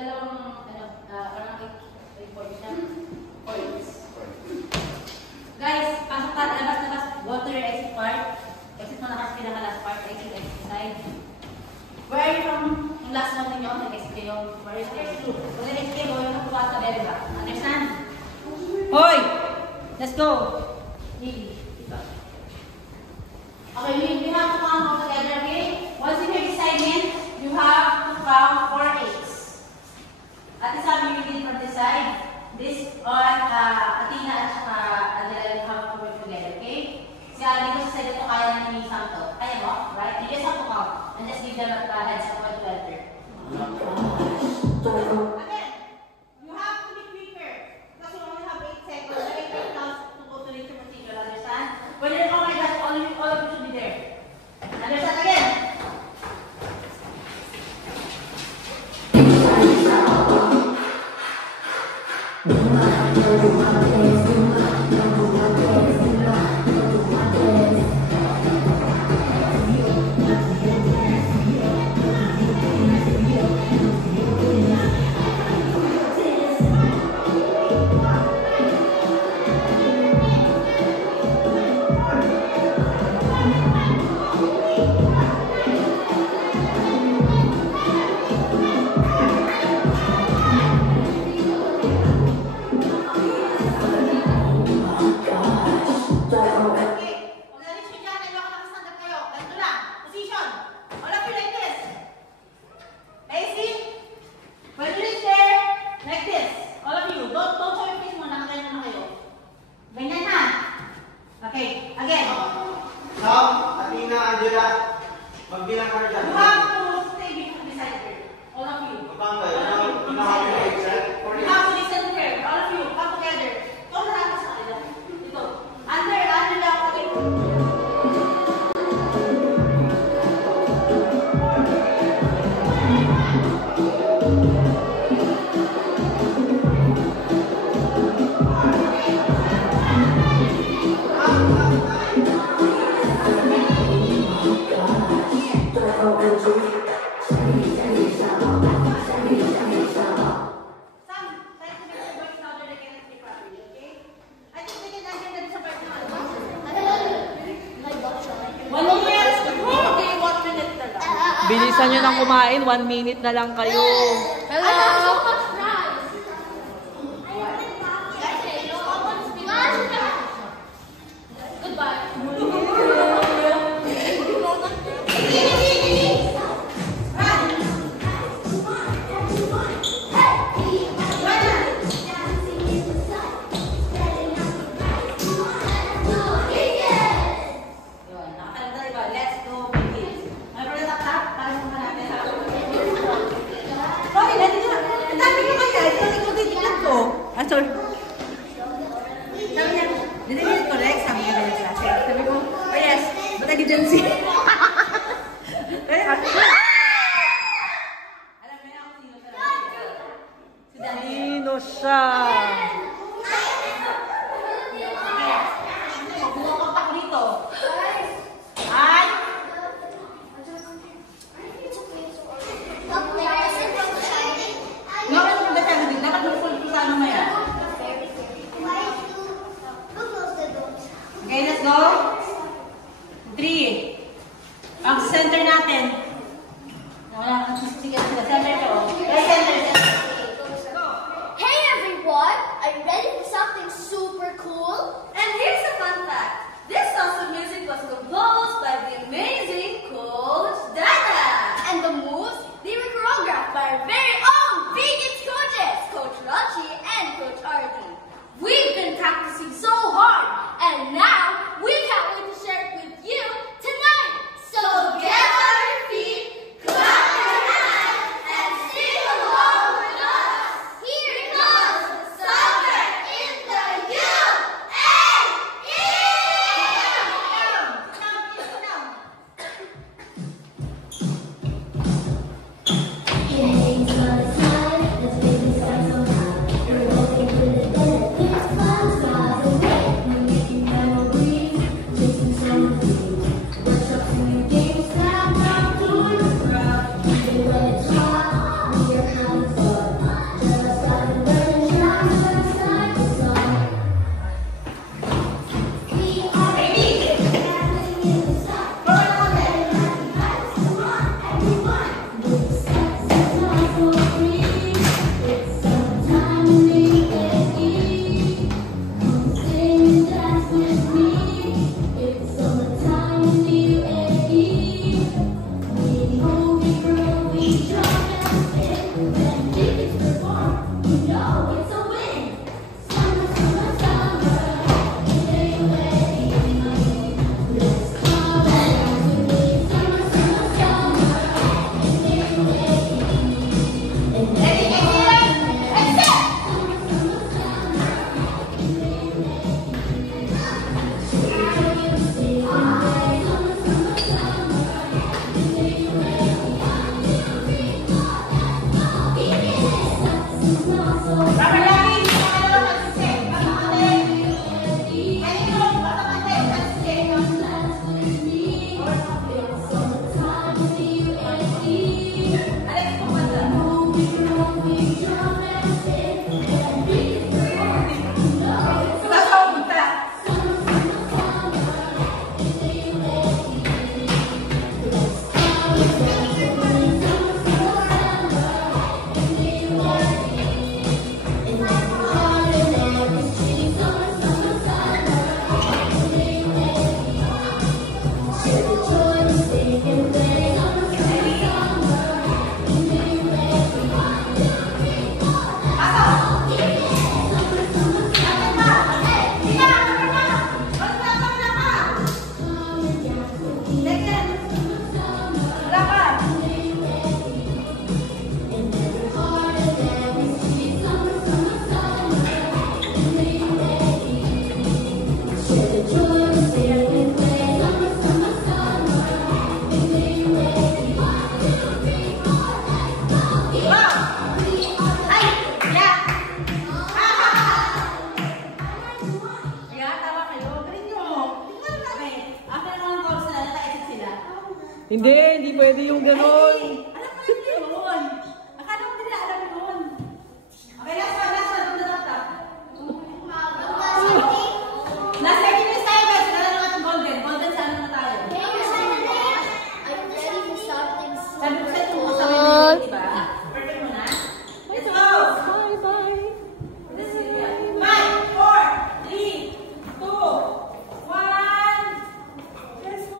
dalawang, parang points. Guys, pasok ka, labas, go to your exit part. Exit mo na kasi pinaka-last part, exit side. Where are you from? Yung last one ninyo, nag-exit kayo. Where is it? Kung nag-exit kayo, yung nakuha sa bebe ba? Understand? Hoy! Let's go! Lily. Okay, we have to count all together, okay? Once you hear this segment, you have to count 4 8s. At the same you did from this side. This on Athena at saka Adela, you have to work together, okay? Si dito sa side ito, kaya na ni Santo. Kaya mo, right? You just have to count. And just give them a heads up to enter. Again, you have to be quicker. Because you only have 8 seconds. 8 seconds to go to the procedure, understand? When you're oh my gosh, all of you should be there. Understand again? Bilisan nyo nang kumain, 1 minute na lang kayo. Hello! Sino siya? Bumakontak dito. Ay! Ngayon mo ba siya din? Dapat mag-full ko sa ano maya. Okay, let's go. 3. Ang center natin. Sige, center ko. Center. Hey everyone, I'm Hindi pwede yung ganon.